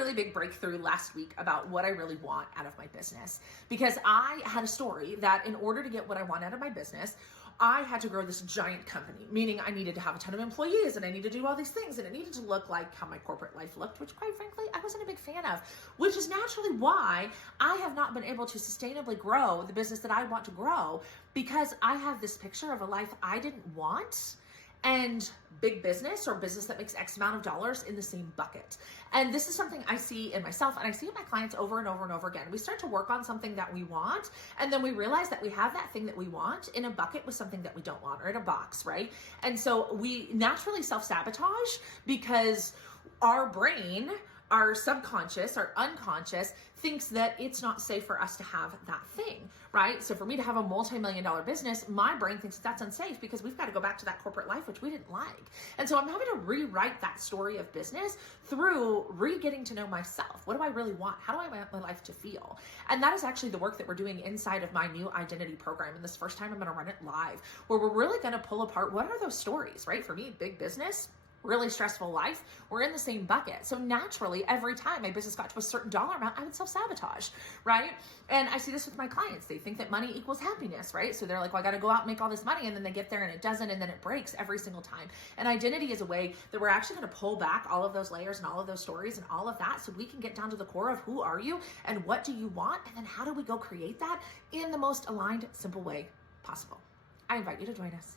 really big breakthrough last week about what I really want out of my business, because I had a story that in order to get what I want out of my business, I had to grow this giant company, meaning I needed to have a ton of employees and I needed to do all these things and it needed to look like how my corporate life looked, which quite frankly, I wasn't a big fan of, which is naturally why I have not been able to sustainably grow the business that I want to grow, because I have this picture of a life I didn't want and big business or business that makes X amount of dollars in the same bucket. And this is something I see in myself and I see in my clients over and over and over again. We start to work on something that we want, and then we realize that we have that thing that we want in a bucket with something that we don't want, or in a box, right? And so we naturally self-sabotage because our brain, our subconscious, our unconscious thinks that it's not safe for us to have that thing, right? So for me to have a multi-million-dollar business, my brain thinks that's unsafe because we've got to go back to that corporate life, which we didn't like. And so I'm having to rewrite that story of business through re-getting to know myself. What do I really want? How do I want my life to feel? And that is actually the work that we're doing inside of my new identity program. And this first time I'm going to run it live, where we're really going to pull apart what are those stories, right? For me, big business, really stressful life, we're in the same bucket. So naturally, every time my business got to a certain dollar amount, I would self-sabotage, right? And I see this with my clients. They think that money equals happiness, right? So they're like, well, I got to go out and make all this money. And then they get there and it doesn't. And then it breaks every single time. And identity is a way that we're actually going to pull back all of those layers and all of those stories and all of that, so we can get down to the core of who are you and what do you want? And then how do we go create that in the most aligned, simple way possible? I invite you to join us.